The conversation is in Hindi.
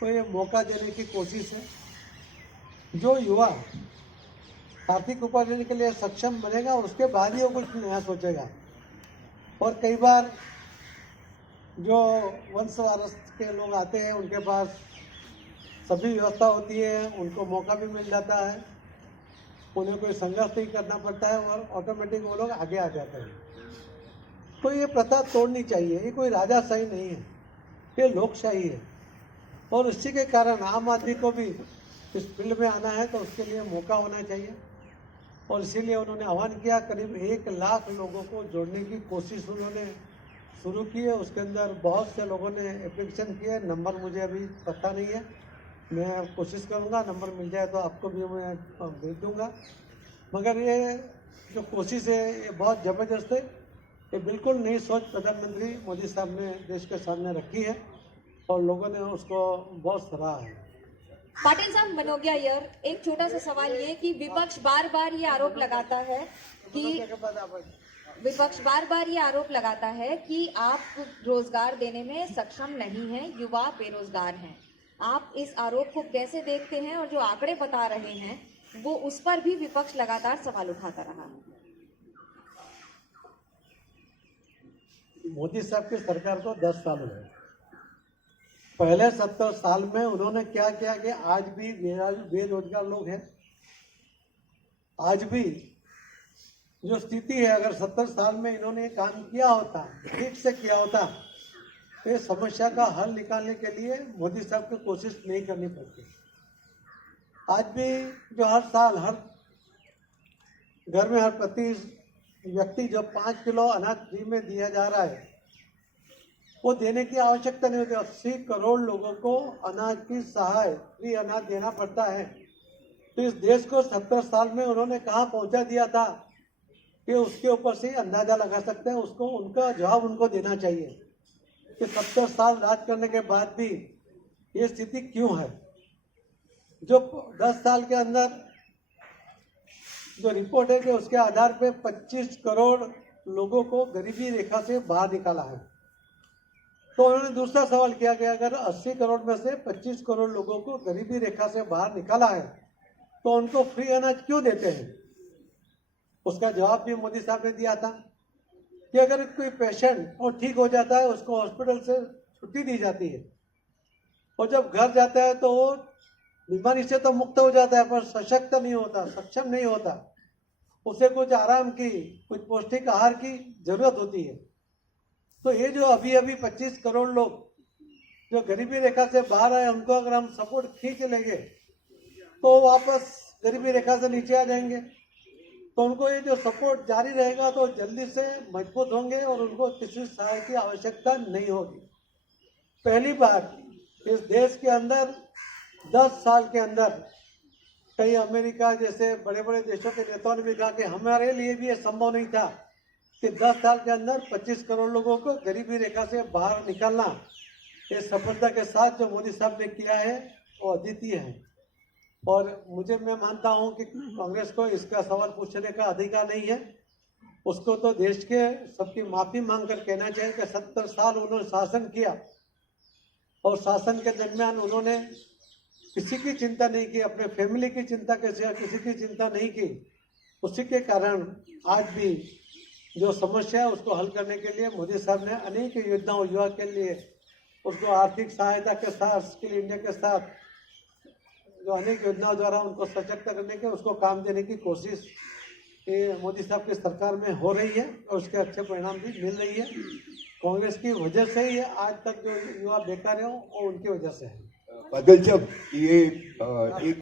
को ये मौका देने की कोशिश है। जो युवा आर्थिक उपार्जन के लिए सक्षम बनेगा उसके बाद ही वो कुछ नया सोचेगा। और कई बार जो वंश वारस के लोग आते हैं उनके पास सभी व्यवस्था होती है, उनको मौका भी मिल जाता है, उन्हें कोई संघर्ष नहीं करना पड़ता है और ऑटोमेटिक वो लोग आगे आ जाते हैं। तो ये प्रथा तोड़नी चाहिए। ये कोई राजाशाही नहीं है, ये लोकशाही है। और इसी के कारण आम आदमी को भी इस फील्ड में आना है तो उसके लिए मौका होना चाहिए। और इसीलिए उन्होंने आह्वान किया। करीब 1 लाख लोगों को जोड़ने की कोशिश उन्होंने शुरू की है। उसके अंदर बहुत से लोगों ने एप्लीकेशन किए। नंबर मुझे अभी पता नहीं है, मैं कोशिश करूंगा, नंबर मिल जाए तो आपको भी मैं भेज दूंगा। मगर ये जो कोशिश है ये बहुत ज़बरदस्त है। ये बिल्कुल नई सोच प्रधानमंत्री मोदी साहब ने देश के सामने रखी है और लोगों ने उसको बहुत सराहा है। पाटिल साहब, मनोज्ञा यार, एक छोटा सा सवाल ये कि विपक्ष बार बार ये आरोप लगाता है कि आप रोजगार देने में सक्षम नहीं हैं, युवा बेरोजगार हैं। आप इस आरोप को कैसे देखते हैं? और जो आंकड़े बता रहे हैं वो उस पर भी विपक्ष लगातार सवाल उठाता रहा है। मोदी साहब की सरकार को 10 साल हुए। पहले 70 साल में उन्होंने क्या किया कि आज भी बेरोजगार लोग हैं। आज भी जो स्थिति है, अगर 70 साल में इन्होंने काम किया होता, ठीक से किया होता, तो इस समस्या का हल निकालने के लिए मोदी साहब को कोशिश नहीं करनी पड़ती। आज भी जो हर साल हर घर में हर प्रति व्यक्ति जो 5 किलो अनाज फ्री में दिया जा रहा है, वो देने की आवश्यकता नहीं होती। 80 करोड़ लोगों को अनाज की सहाय फ्री अनाज देना पड़ता है। तो इस देश को 70 साल में उन्होंने कहाँ पहुंचा दिया था कि उसके ऊपर से अंदाजा लगा सकते हैं। उसको उनका जवाब उनको देना चाहिए कि 70 साल राज करने के बाद भी ये स्थिति क्यों है। जो 10 साल के अंदर जो रिपोर्ट है कि उसके आधार पे 25 करोड़ लोगों को गरीबी रेखा से बाहर निकाला है। तो उन्होंने दूसरा सवाल किया कि अगर 80 करोड़ में से 25 करोड़ लोगों को गरीबी रेखा से बाहर निकाला है तो उनको फ्री अनाज क्यों देते हैं। उसका जवाब भी मोदी साहब ने दिया था कि अगर कोई पेशेंट वो ठीक हो जाता है, उसको हॉस्पिटल से छुट्टी दी जाती है और जब घर जाता है तो वो बीमारी से तो मुक्त हो जाता है पर सशक्त नहीं होता, सक्षम नहीं होता। उसे कुछ आराम की, कुछ पौष्टिक आहार की जरूरत होती है। तो ये जो अभी 25 करोड़ लोग जो गरीबी रेखा से बाहर आए, उनको अगर हम सपोर्ट खींच लेंगे तो वापस गरीबी रेखा से नीचे आ जाएंगे। तो उनको ये जो सपोर्ट जारी रहेगा तो जल्दी से मजबूत होंगे और उनको किसी सहायता की आवश्यकता नहीं होगी। पहली बार इस देश के अंदर 10 साल के अंदर कई अमेरिका जैसे बड़े बड़े देशों के नेताओं ने भी कहा कि हमारे लिए भी ये संभव नहीं था कि 10 साल के अंदर 25 करोड़ लोगों को गरीबी रेखा से बाहर निकालना। ये सफलता के साथ जो मोदी साहब ने किया है वो अद्वितीय है। और मैं मानता हूं कि कांग्रेस को इसका सवाल पूछने का अधिकार नहीं है। उसको तो देश के सबकी माफी मांग कर कहना चाहिए कि 70 साल उन्होंने शासन किया और शासन के दरमियान उन्होंने किसी की चिंता नहीं की, अपने फैमिली की चिंता किसी की चिंता नहीं की। उसी के कारण आज भी जो समस्या है उसको हल करने के लिए मोदी साहब ने अनेक योजनाओं युवा के लिए, उसको आर्थिक सहायता के साथ, स्किल इंडिया के साथ जो अनेक योजनाओं द्वारा उनको सशक्त करने के, उसको काम देने की कोशिश ये मोदी साहब की सरकार में हो रही है और उसके अच्छे परिणाम भी मिल रही है। कांग्रेस की वजह से ही आज तक जो युवा बेकार है वो उनकी वजह से है। बादल साहब, ये एक